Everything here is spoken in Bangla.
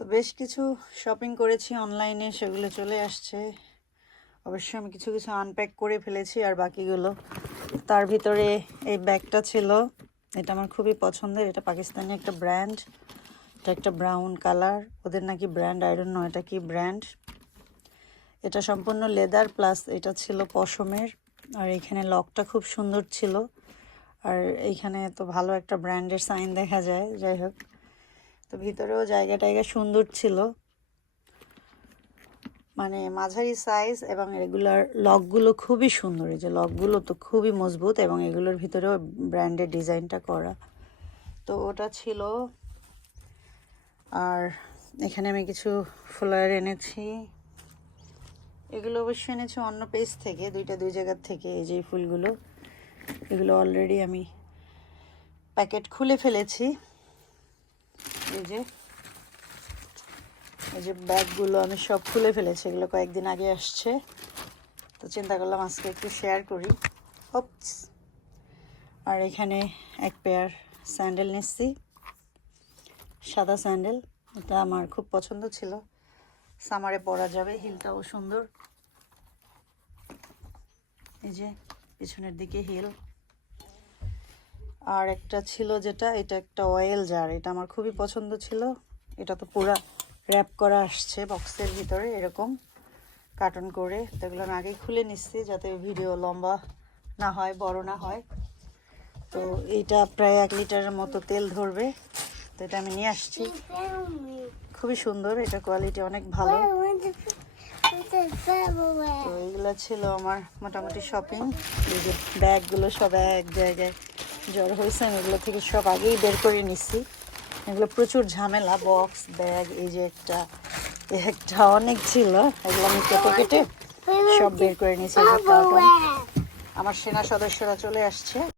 তো বেশ কিছু শপিং করেছি অনলাইনে সেগুলো চলে আসছে। অবশ্যই আমি কিছু কিছু আনপ্যাক করে ফেলেছি, আর বাকিগুলো তার ভিতরে এই ব্যাগটা ছিল। এটা আমার খুবই পছন্দের, এটা পাকিস্তানি একটা ব্র্যান্ড এটা একটা ব্রাউন কালার ওদের নাকি ব্র্যান্ড আয়রন নয়, এটা কি ব্র্যান্ড এটা সম্পূর্ণ লেদার প্লাস এটা ছিল পশমের, আর এখানে লকটা খুব সুন্দর ছিল। আর এইখানে তো ভালো একটা ব্র্যান্ডের সাইন দেখা যায়, যাই হোক। তো ভিতরেও জায়গা টায়গা সুন্দর ছিল। মানে মাঝারি সাইজ এবং এগুলার লকগুলো খুবই সুন্দর। এই যে লকগুলো তো খুবই মজবুত এবং এগুলোর ভিতরেও ব্র্যান্ডের ডিজাইনটা করা। তো ওটা ছিল। আর এখানে আমি কিছু ফ্লায়ার এনেছি। এগুলো অবশ্যই এনেছি অন্য পেজ থেকে, দুইটা দুই জায়গার থেকে, এই যে ফুলগুলো। এগুলো অলরেডি আমি প্যাকেট খুলে ফেলেছি। এই যে এই যে ব্যাগগুলো আমি সব খুলে ফেলেছি, এগুলো কয়েকদিন আগে আসছে। তো চিন্তা করলাম আজকে একটু শেয়ার করি। ওপস আর এখানে এক পেয়ার স্যান্ডেল নিচ্ছি। সাদা স্যান্ডেল এটা আমার খুব পছন্দ ছিল। সামারে পরা যাবে, হিলটাও সুন্দর। এই যে, পিছনের দিকে হিল। আর একটা ছিল যেটা, এটা একটা অয়েল জার এটা আমার খুবই পছন্দ ছিল। এটা তো পুরা র্যাপ করা আসছে বক্সের ভিতরে, এরকম কার্টন করে। তো এগুলো আমি আগেই খুলে নিচ্ছি যাতে ভিডিও লম্বা না হয়, বড় না হয়। তো এইটা প্রায় এক লিটারের মতো তেল ধরবে। তো এটা আমি নিয়ে আসছি। খুবই সুন্দর, এটা কোয়ালিটি অনেক ভালো। তো এইগুলো ছিল আমার মোটামুটি শপিং এই যে ব্যাগগুলো সব এক জায়গায় জ্বর হয়েছে, আমি এগুলো থেকে সব আগেই বের করে নিছি এগুলো প্রচুর ঝামেলা, বক্স, ব্যাগ, এই যে একটা একটা অনেক ছিল, এগুলো আমি কেটে কেটে সব বের করে নিয়েছি। আমার সেনা সদস্যরা চলে আসছে